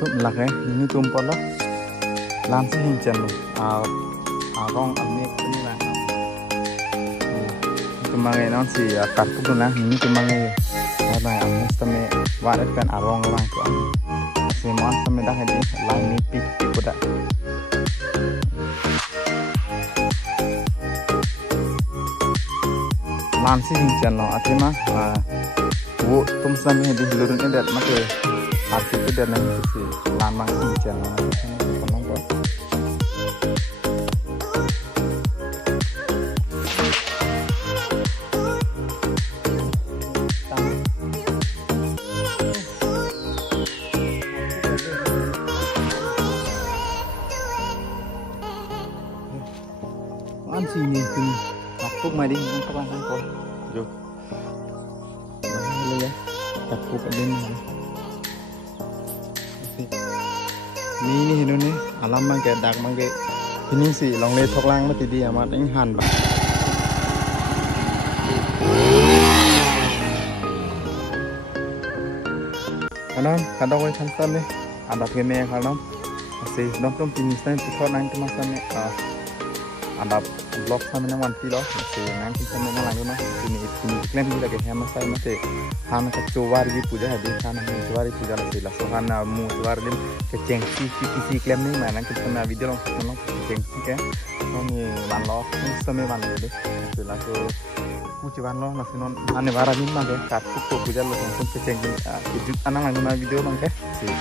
tu lagi ini tumpul lo langsung hincen lo arong amik ini lah tumangai non si kartu tu lah ini tumangai apa amik teme waret kan arong orang tu semua teme dah ini lain ni pik pada langsung hincen lo akhirnya वो तुम समय di seluruh ini lihat make arti itu dan yang kecil lama hujan sini sini aku mari untuk langsung kok jo ya aku kadin ini nih alam mang kayak dak mang kayak ini sih long le thok lang mati dia amat anh han ba kanon kadang wei santan nih ada kene kanon masih nonton pinistan tikor nang kemasan nih ada blog sama nang wan kilo masih nang sama nang lagi mas ini klaim juga kayak hemat saya masih hana kecuar di puja hadis hana kecuar di puja lah so hana mu kecuar di kecengsi kisi klaim nih mana kita na video long kecengsi ke ini wan lo sama wan deh lah so puji wan lo masih non hana bara nih mah deh kartu puja lo langsung kecengsi itu anang lagi na video bang ke sih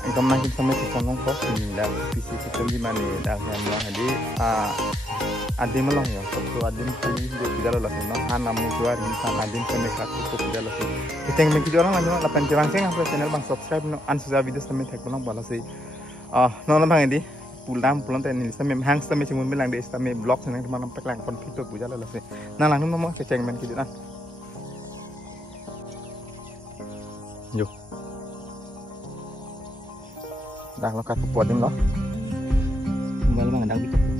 itu makin sama kita ngomong ini dah visi kita gimana dah yang lo hadi adim lo ya satu adim kali dia tidak lolos no hana musuar insan adim sampai kartu tidak lolos kita yang mengikuti orang lanjut lapan cerangseng apa channel bang subscribe no ansusa video sampai tag pulang balas sih nol bang ini pulang tadi sampai hang sampai cuma bilang deh sampai blog senang teman nampak lang konflik tu tidak lolos sih nah langsung mau ceceng mengikuti nah yuk dah lo kartu puadim lo kembali bang ada gitu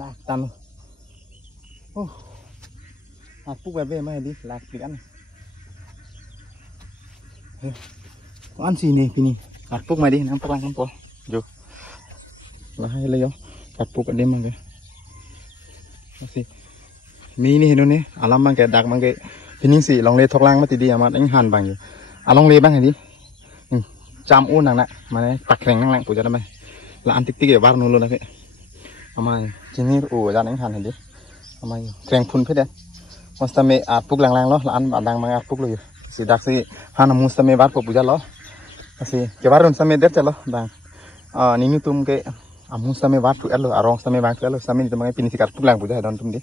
lạc tàn ô à phúc về mà đi lạc đi ăn có ăn gì nè pini à phúc mày đi nắm phúc ăn không có vô là hay lấy vô à phúc ở đêm mang cái gì mi ni nó nè alam mang cái đặc mang cái pini gì lòng lê thóc lang mà tí đi mà đánh hàn bằng gì long lê bang này đi cham uốn nặng nè mà này tạc keng nặng nặng của cho nó mày là ăn tích tích ở bar luôn luôn đấy ama jenis jangan yang haneh deh ama kering pun pede mustame apuk lang lang lo laan badang mang apuk lo sidak si hana mustame bar po puja lo asi kebarun same der chalo bang nini tum ke mustame bar tu elo arong same bang tu elo same ni mangai pini sikar puk lang puja don tum di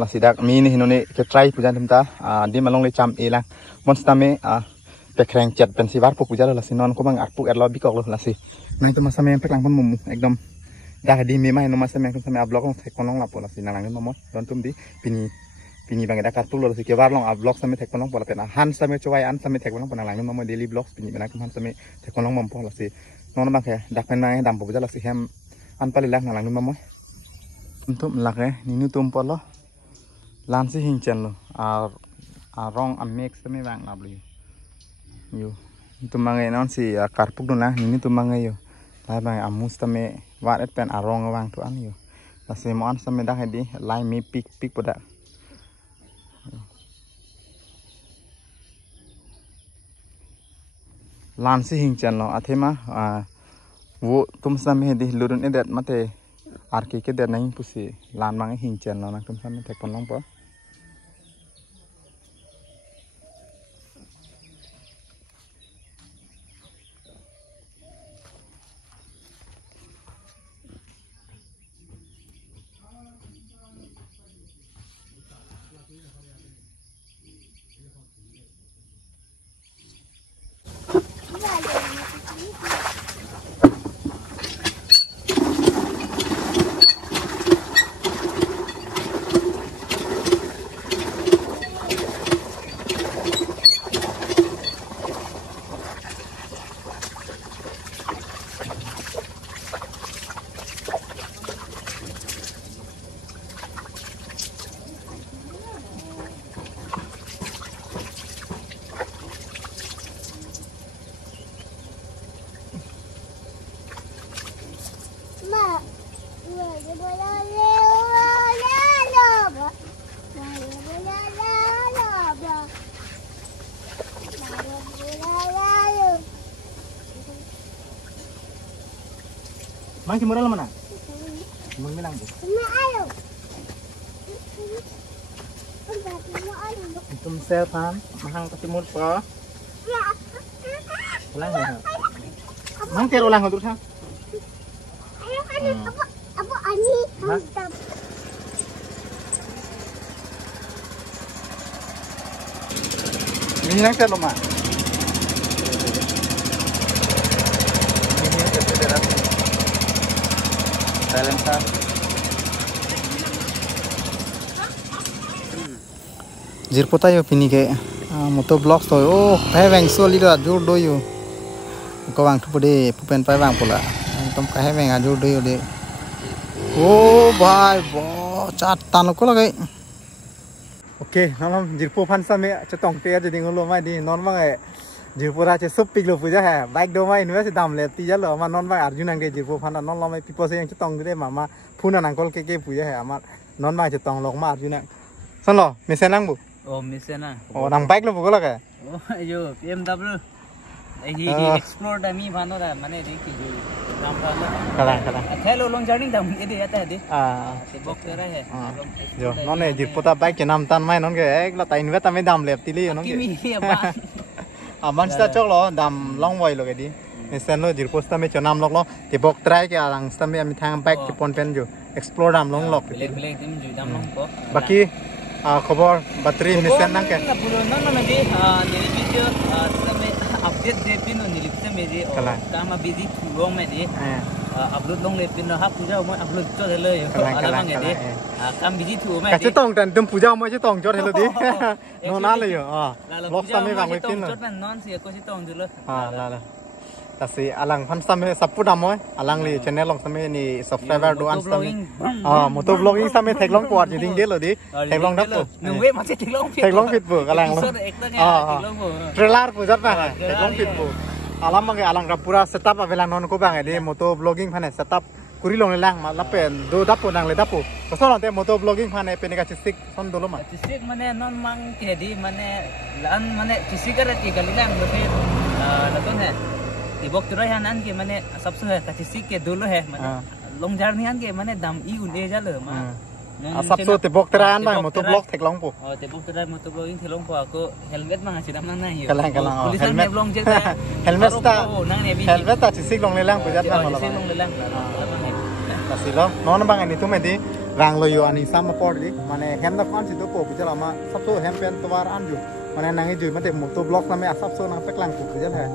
la sidak mi ni hinone ke try puja tum ta di malong le cham e lang mustame pekreng chat pen si bar po puja lo la sinon ko bang apuk elo bikok lo la si nang tu masame pek lang pun mumu ekdom dah di memang nomor sama yang sama ablok tek konong lapo lah sini nangin nomor don tum di pini bang ada kartu lo si kebar long ablok sama tek konong pola pena han sama coba an sama tek konong pena langin nomor daily blog pini bang han sama tek konong mampu lah si non bang ya dak pena dam pola lah si hem an pali lah nangin nomor untuk melak nini tum pola lansi hincen lo rong amex sama bang abli yo tum mangai non si karpuk dona nini tum mangai yo lai bang amus tame wat et pen arong wang tu an yo la se mo an same dak di lai mi pik poda lan si hing chan lo athema wo tum same di lurun edet mate arki ke der nang pusi lan mang hing chan lo nang tum same tek pon long po Mang kimura mana? Mang bilang bu. Tum setan, mahang ketimur po. Ulang ya. Mang kira ulang untuk sang. Apa ani? Ini nang set lo mak. Silencer. Jirpota yo pini ke moto blocks to oh pai wang so li da jor do yo ko wang tu pade pupen pai wang pola tom kai wang a jor do yo de oh bhai bo chat tan ko lagai oke nalam jirpo phansa me chatong te jadi ngolo mai di non bang jirpora che sopik lo puja ha bike do mai invest dam le ti jalo ma non bang arjun ang ke jirpo phana non lo mai pipo se yang chatong de mama phuna nang kol ke puja ha amar non ma chatong lok ma arjun san lo mesenang bu oh misena oh nang bike lo bu ko lagai oh yo BMW he explore da mi bhano da mane dekhi jo ram kala kala hello long journey da ede ata de se bok kera hai jo non ne jirpota bike ke nam tan mai non ke ek la ta invest ame dam le ti li non ke kimi ba man sta chok lo dam long way lo ke di mesen lo jirposta me chonam lok lo te bok try ke arang sta me ami thang bike ke pon pen jo explore dam long lok belek belek tim ju dam long ko baki khobor battery mesen nang ke non de ne video समय अपडेट दे पिन निलिप से मेजे काम बिजी थुरो में दे upload long le pin ha puja mo upload cho le ala mang de kam bizi thu mai ka che tong tan tum puja mo che tong cho le di no na le yo blog sa me bang le pin chot man non si ko che tong le la la Tapi alang pan sampai sapu damoy, alang li channel long sampai ni subscriber doan sampai. Motor vlogging sampai tag long kuat jadi dia loh di tag long dapur. Nunggu masih tag long fit bu, alang long. Trailer bu jat mana, tag long fit bu. Alam mangai alang rapura setup avelang non ko bang di motor vlogging pane setup kuri long lelang malah pen do dapur nang le dapur. Kesana nanti motor vlogging pane penika cisik son dulu mah. Cisik mana non mang jadi mana lan mana cisik ada tiga lelang lebih nonton he. Tibok turai hanan ke mana sabsu है cisik ke dulu है mana long jarni han ke mana dam i un e jalo ma sabsu tibok turai an bang motor vlog tek long pu tibok turai motor vlogging tek long pu aku helmet mang sidam nang nai kalang helmet long je helmet ta cisik long lelang pu jat nang malah cisik long lelang kasih lo non bang ini tuh medi rang lo yo ani sama por di mana hem da fan situ pu jala ma sabsu hem pen tuar an ju mana nang ju ma de motor vlog na me sabsu nang pek lang pu jat hai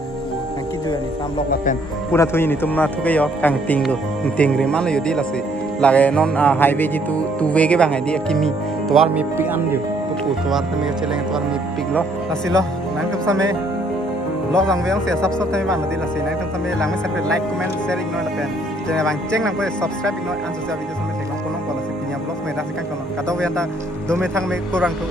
nang ki ju ani sam vlog la pen pura thu ini tum na thu ke yo kang ting ri man lo yo di la se lage non highway ji tu way ke bang di akimi tuar mi pik an ju pu tuar na me cheleng tuar mi pik lo kasih lo nang tum same vlog lang veong sia subscribe tami ban la se nang tum same lang me se like comment share ignore la pen channel bang cheng nang ko subscribe ignore an social video same tek long kono ko la se pinya vlog me da se kan kono ka to ve anta do me thang me kurang thu